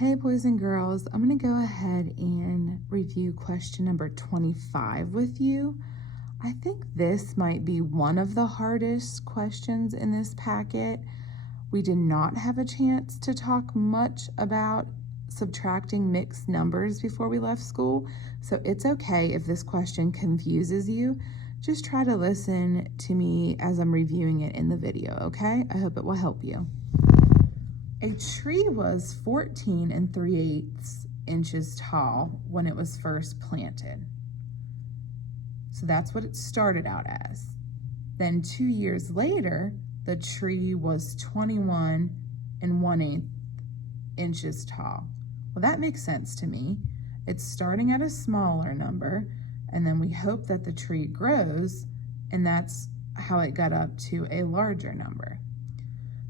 Hey boys and girls, I'm going to go ahead and review question number 25 with you. I think this might be one of the hardest questions in this packet. We did not have a chance to talk much about subtracting mixed numbers before we left school, so it's okay if this question confuses you. Just try to listen to me as I'm reviewing it in the video, okay? I hope it will help you. A tree was 14 3/8 inches tall when it was first planted. So that's what it started out as. Then 2 years later, the tree was 21 1/8 inches tall. Well, that makes sense to me. It's starting at a smaller number, and then we hope that the tree grows, and that's how it got up to a larger number.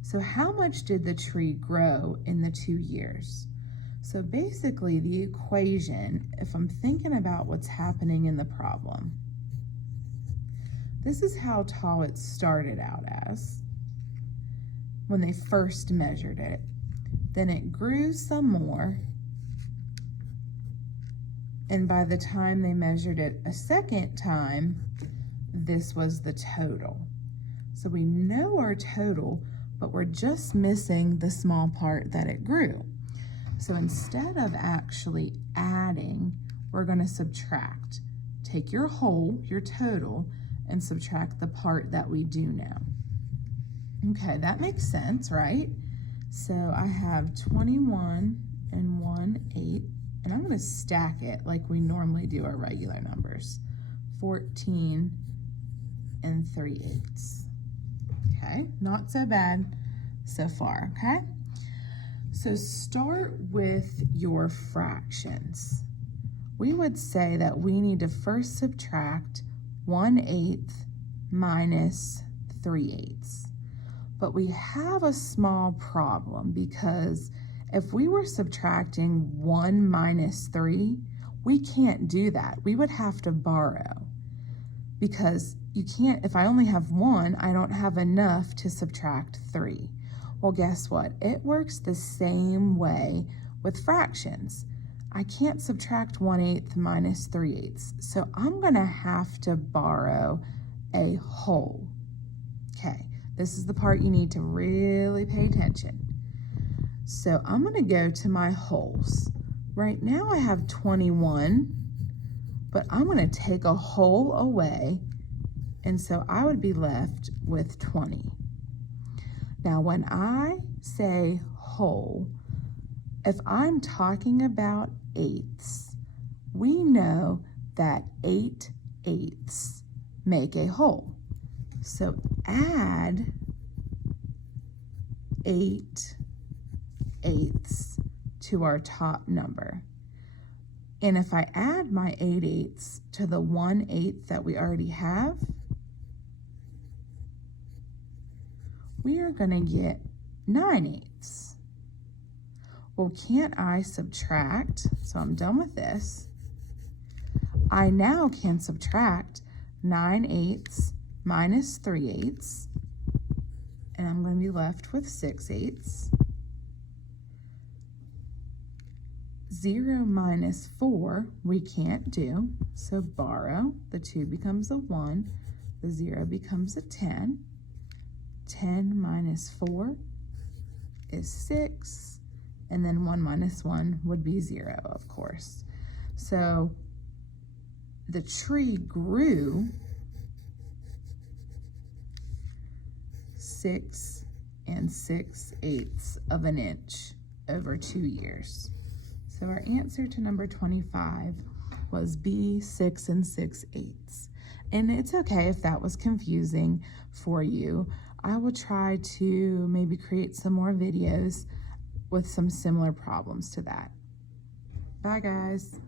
So how much did the tree grow in the 2 years? So basically the equation, if I'm thinking about what's happening in the problem, this is how tall it started out as when they first measured it. Then it grew some more, and by the time they measured it a second time, this was the total. So we know our total, but we're just missing the small part that it grew. So instead of actually adding, we're going to subtract. Take your whole, your total, and subtract the part that we do know. Okay, that makes sense, right? So I have 21 1/8, and I'm going to stack it like we normally do our regular numbers. 14 3/8. Okay, not so bad so far, okay? So start with your fractions. We would say that we need to first subtract 1/8 minus 3/8. But we have a small problem, because if we were subtracting 1 minus 3, we can't do that. We would have to borrow, because you can't, if I only have 1, I don't have enough to subtract 3. Well, guess what? It works the same way with fractions. I can't subtract 1/8 minus 3/8, so I'm gonna have to borrow a whole. Okay, this is the part you need to really pay attention. So I'm gonna go to my wholes. Right now I have 21, but I'm gonna take a whole away, and so I would be left with 20. Now, when I say whole, if I'm talking about eighths, we know that 8/8 make a whole. So add 8/8 to our top number. And if I add my 8/8 to the 1/8 that we already have, we are going to get 9/8. Well, can't I subtract? So I'm done with this. I now can subtract 9/8 minus 3/8, and I'm going to be left with 6/8. 0 minus 4 we can't do, so borrow. The 2 becomes a 1, the 0 becomes a 10. 10 minus 4 is 6, and then 1 minus 1 would be 0, of course. So the tree grew 6 6/8 of an inch over 2 years. So our answer to number 25 was B, 6 6/8. And it's okay if that was confusing for you. I will try to maybe create some more videos with some similar problems to that. Bye, guys.